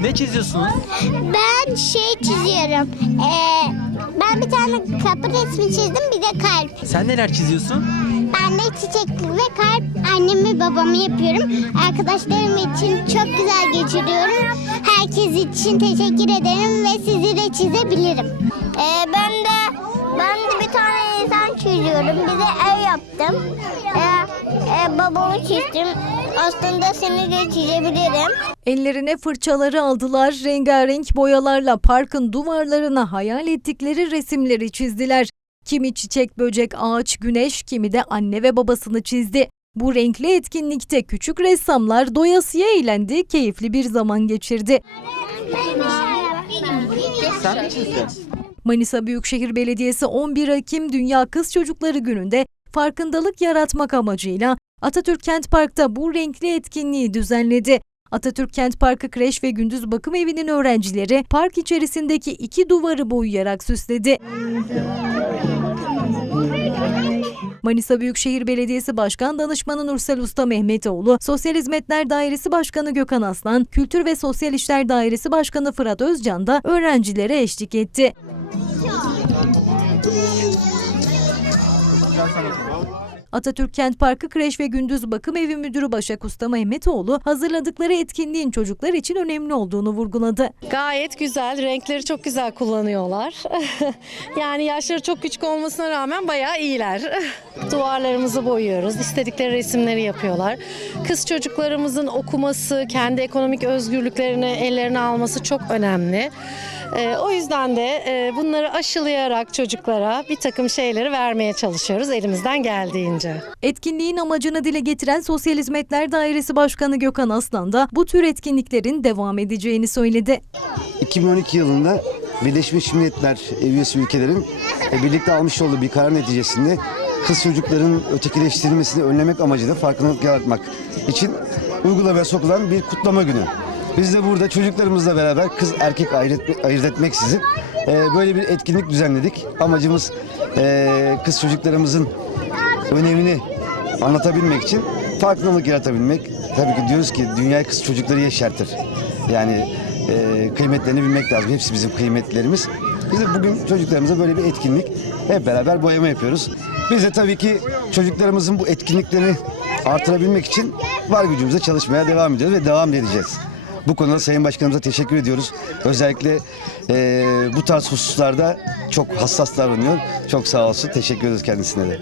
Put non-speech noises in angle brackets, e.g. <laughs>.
Ne çiziyorsunuz? Ben şey çiziyorum. Ee, ben bir tane kapı resmi çizdim bir de kalp. Sen neler çiziyorsun? Ben de çiçek ve kalp annemi babamı yapıyorum. Arkadaşlarım için çok güzel geçiriyorum. Herkes için teşekkür ederim ve sizi de çizebilirim. Ee, ben de ben de bir tane insan çiziyorum. Bir de ev yaptım. Ee, e, babamı çizdim. Aslında seni de çizebilirim. Ellerine fırçaları aldılar, rengarenk boyalarla parkın duvarlarına hayal ettikleri resimleri çizdiler. Kimi çiçek, böcek, ağaç, güneş, kimi de anne ve babasını çizdi. Bu renkli etkinlikte küçük ressamlar doyasıya eğlendi, keyifli bir zaman geçirdi. Sen mi çizdin? Manisa Büyükşehir Belediyesi 11 Ekim Dünya Kız Çocukları Günü'nde farkındalık yaratmak amacıyla Atatürk Kent Park'ta bu renkli etkinliği düzenledi. Atatürk Kent Parkı Kreş ve Gündüz Bakım Evi'nin öğrencileri park içerisindeki iki duvarı boyayarak süsledi. Manisa Büyükşehir Belediyesi Başkan Danışmanı Nursel Usta Mehmetoğlu, Sosyal Hizmetler Dairesi Başkanı Gökhan Aslan, Kültür ve Sosyal İşler Dairesi Başkanı Fırat Özcan da öğrencilere eşlik etti. 잘 살았어. Atatürk Kent Parkı Kreş ve Gündüz Bakım Evi Müdürü Başak Usta Mehmetoğlu hazırladıkları etkinliğin çocuklar için önemli olduğunu vurguladı. Gayet güzel, renkleri çok güzel kullanıyorlar. <laughs> yani yaşları çok küçük olmasına rağmen bayağı iyiler. <laughs> Duvarlarımızı boyuyoruz, istedikleri resimleri yapıyorlar. Kız çocuklarımızın okuması, kendi ekonomik özgürlüklerini ellerine alması çok önemli. Ee, o yüzden de e, bunları aşılayarak çocuklara bir takım şeyleri vermeye çalışıyoruz elimizden geldiğince. Etkinliğin amacını dile getiren Sosyal Hizmetler Dairesi Başkanı Gökhan Aslan da bu tür etkinliklerin devam edeceğini söyledi. 2012 yılında Birleşmiş Milletler üyesi ülkelerin e, birlikte almış olduğu bir karar neticesinde kız çocukların ötekileştirilmesini önlemek amacıyla farkındalık yaratmak için uygulamaya sokulan bir kutlama günü. Biz de burada çocuklarımızla beraber kız erkek ayırt, ayırt etmeksizin e, böyle bir etkinlik düzenledik. Amacımız e, kız çocuklarımızın önemini anlatabilmek için farkındalık yaratabilmek. Tabii ki diyoruz ki dünya kız çocukları yeşertir. Yani e, kıymetlerini bilmek lazım. Hepsi bizim kıymetlerimiz. Biz de bugün çocuklarımıza böyle bir etkinlik hep beraber boyama yapıyoruz. Biz de tabii ki çocuklarımızın bu etkinliklerini artırabilmek için var gücümüzle çalışmaya devam ediyoruz ve devam edeceğiz. Bu konuda Sayın Başkanımıza teşekkür ediyoruz. Özellikle e, bu tarz hususlarda çok hassas davranıyor. Çok sağ olsun. Teşekkür ederiz kendisine de.